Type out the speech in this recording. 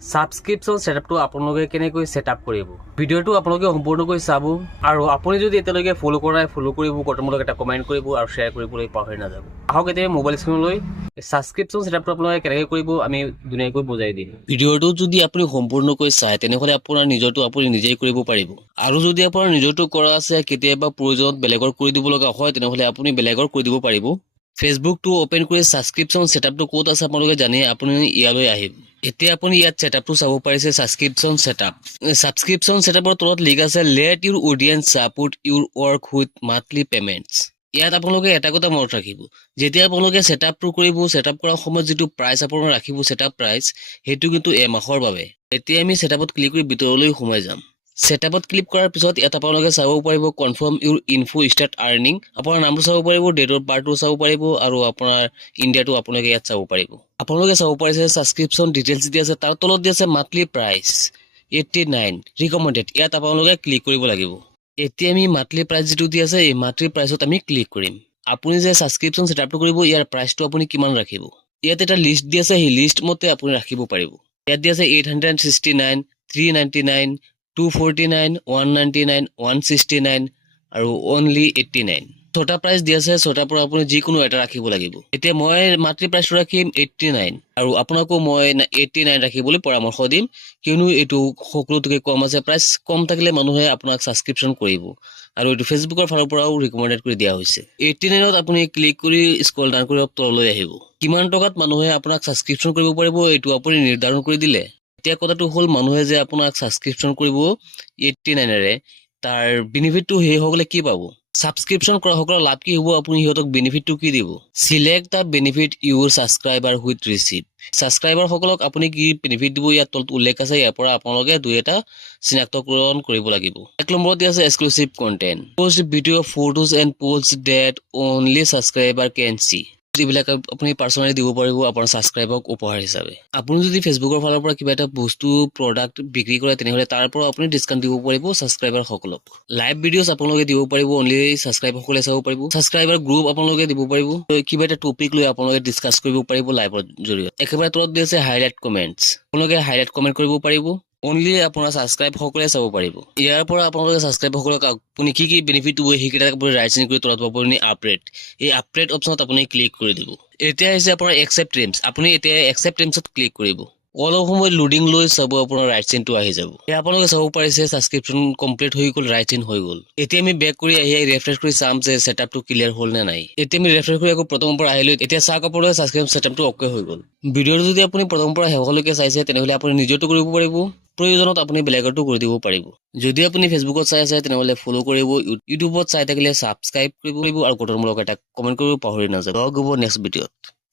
সাবস্ক্ৰিপশ্যন ছেটআপটো আপোনালোকে কেনেকৈ ছেটআপ কৰিব ভিডিঅ'টো আপোনালোকে সম্পূৰ্ণকৈ চাব আৰু আপুনি যদি এতিয়ালৈকে ফ'ল' কৰা নাই ফ'ল' কৰিব গঠনমূলক এটা কমেণ্ট কৰিব আৰু শ্বেয়াৰ কৰিবলৈ পাহৰি নাযাব আহক এতিয়া মোবাইল স্ক্ৰীনলৈ সাবস্ক্ৰিপশ্যন ছেটআপটো আপোনালোকে কেনেকৈ কৰিব আমি ধুনীয়াকৈ বুজাই দিম ভিডিঅ'টো যদি আপুনি সম্পূৰ্ণকৈ চায় তেনেহ'লে আপোনাৰ নিজৰটো আপুনি নিজেই কৰিব পাৰিব আৰু যদি আপোনাৰ নিজৰটো কৰা আছে কেতিয়াবা প্ৰয়োজনত বেলেগৰ কৰি দিব লগা হয় তেনেহ'লে আপুনি বেলেগৰ কৰি দিব পাৰিব ফেচবুকটো ওপেন কৰি সাবস্ক্ৰিপশ্যন ছেটআপটো ক'ত আছে আপোনালোকে জানে আপুনি ইয়ালৈ আহিব এতিয়া আপুনি ইয়াত ছেটআপটো চাব পাৰিছে সাবস্ক্ৰিপশ্যন ছেটআপৰ তলত লিখ আছে let your audience support your work with monthly payments ইয়াত আপোনালোকে এটা কথা মনত ৰাখিব যেতিয়া আপোনালোকে ছেটআপটো কৰিব ছেটআপ কৰাৰ সময়ত যিটো প্ৰাইচ আপোনালোকে ৰাখিব ছেটআপ প্ৰাইচ সেইটো কিন্তু এমাহৰ বাবে এতিয়া আমি ছেটআপত ক্লিক কৰি ভিতৰলৈ সোমাই যাম ছেটআপত ক্লিক কৰাৰ পিছত ইয়াত আপোনালোকে চাব পাৰিব কনফাৰ্ম ইউৰ ইনফো ষ্টাৰ্ট আৰ্নিং আপোনাৰ নামটো চাব পাৰিব ডেট অফ বাৰ্থটো চাব পাৰিব আৰু আপোনাৰ ইণ্ডিয়াটো আপোনালোকে ইয়াত চাব পাৰিব আপোনালোকে চাব পাৰিছে সাবস্ক্ৰিপশ্যন ডিটেইলছ দি আছে তাৰ তলত দি আছে মান্থলি প্ৰাইচ 89 ৰিকমেণ্ডেড ইয়াত আপোনালোকে ক্লিক কৰিব লাগিব এতিয়া আমি মান্থলি প্ৰাইচ যিটো দি আছে এই মান্থলি প্ৰাইচত আমি ক্লিক কৰিম আপুনি যে সাবস্ক্ৰিপশ্যন ছেটআপটো কৰিব ইয়াৰ প্ৰাইচটো আপুনি কিমান ৰাখিব ইয়াত এটা লিষ্ট দি আছে সেই লিষ্ট মতে আপুনি ৰাখিব পাৰিব ইয়াত দি আছে 869 399 249 199 169 আৰু অনলি 89 ছটা প্ৰাইচ দি আছে ছটাৰ পৰা আপুনি যিকোনো এটা ৰাখিব লাগিব এতিয়া মই মান্থলি প্ৰাইচটো ৰাখিম 89 আৰু আপোনাকো মই 89 ৰাখিবলৈ পৰামৰ্শ দিম কিয়নো এইটো সকলোতকৈ কম আছে প্ৰাইচ কম থাকিলে মানুহে আপোনাক সাবস্ক্ৰিপশ্যন কৰিব আৰু এইটো ফেচবুকৰ ফালৰ পৰাও ৰিকমেণ্ডেড কৰি দিয়া হৈছে 89ত আপুনি ক্লিক কৰি স্ক্ৰল ডাউন কৰি তললৈ আহিব কিমান টকাত মানুহে আপোনাক সাবস্ক্ৰিপশ্যন কৰিব পাৰিব এইটো আপুনি নিৰ্ধাৰণ কৰি দিলে এতিয়া কথাটো হ'ল মানুহে যে আপোনাক সাবস্ক্ৰিপশ্যন কৰিব 89ৰে তাৰ বেনিফিটটো সেইসকলে কি পাব সাবস্ক্ৰিপশ্যন কৰা সকলৰ লাভ কি হ'ব আপুনি সিহঁতক বেনিফিটটো কি দিব select da benefit Euro subscriber with receive subscriber সকলক আপুনি কি বেনিফিট দিব ইয়াত তলত উল্লেখ আছে ইয়াৰ পৰা আপোনালোকে দুই এটা চিনাক্তকৰণ কৰিব লাগিব এক নম্বৰত দিয়া আছে exclusive content post video' photos and post date only subscriber can see যিবিলাক আপুনি পাৰ্চনেলি দিব পাৰিব আপোনাৰ সাবস্ক্ৰাইবাৰক উপহাৰ হিচাপে আপুনি যদি ফেচবুকৰ ফালৰ পৰা কিবা এটা বস্তু প্ৰডাক্ট বিক্ৰী কৰে তেনেহ'লে তাৰ পৰা আপুনি ডিসকাউণ্ট দিব পাৰিব সাবস্ক্ৰাইবাৰ সকলক লাইভ ভিডিঅ'ছ আপোনালোকে দিব পাৰিব অনলি সাবস্ক্ৰাইবাৰ সকলে চাব পাৰিব সাবস্ক্ৰাইবাৰ গ্ৰুপ আপোনালোকে দিব পাৰিব কিবা এটা টপিক লৈ আপোনালোকে ডিসকাছ কৰিব পাৰিব লাইভৰ জৰিয়তে একেবাৰে তলত দি আছে হাইলাইট কমেণ্টছ আপোনালোকে হাইলাইট কমেণ্ট কৰিব পাৰিব অনলি আপোনাৰ সাবস্ক্ৰাইব সকলে চাব পাৰিব ইয়াৰ পৰা আপোনালোকে সাবস্ক্ৰাইব সকলক আপুনি কি বেনিফিট দিব সেইকেইটা আপুনি ৰাইট চিন কৰি তলত পাব আপুনি আপডেট এই আপডেট অপচনত আপুনি ক্লিক কৰি দিব এতিয়া হৈছে আপোনাৰ একচেপ্ট টেমছ আপুনি এতিয়া একচেপ্ট টেমছত ক্লিক কৰিব অলপ সময় লোডিং লৈ চাব আপোনাৰ ৰাইট চিনটো আহি যাব এতিয়া আপোনালোকে চাব পাৰিছে সাবস্ক্ৰিপশ্যন কমপ্লিট হৈ গ'ল ৰাইট চিন হৈ গ'ল এতিয়া আমি বেক কৰি আহি ৰিফ্ৰেছ কৰি চাম যে ছেটআপটো ক্লিয়াৰ হ'ল নে নাই এতিয়া আমি ৰিফ্ৰেছ কৰি আকৌ প্ৰথমৰ পৰা আহিলো এতিয়া চাওক আপোনাৰ সাবস্ক্ৰিপশ্যন ছেটআপটো অ'কে হৈ গ'ল ভিডিঅ'টো যদি আপুনি প্ৰথমৰ পৰা শেষলৈকে চাইছে তেনেহ'লে আপুনি নিজৰটো কৰিব পাৰিব প্ৰয়োজনত আপুনি বেলেগৰটো কৰি দিব পাৰিব যদি আপুনি ফেচবুকত চাই আছে তেনেহ'লে ফ'ল' কৰিব ইউটিউবত চাই থাকিলে সাবস্ক্ৰাইব কৰিব আৰু গঠনমূলক এটা কমেণ্ট কৰিব পাহৰি নাযাব লগ হ'ব নেক্সট ভিডিঅ'ত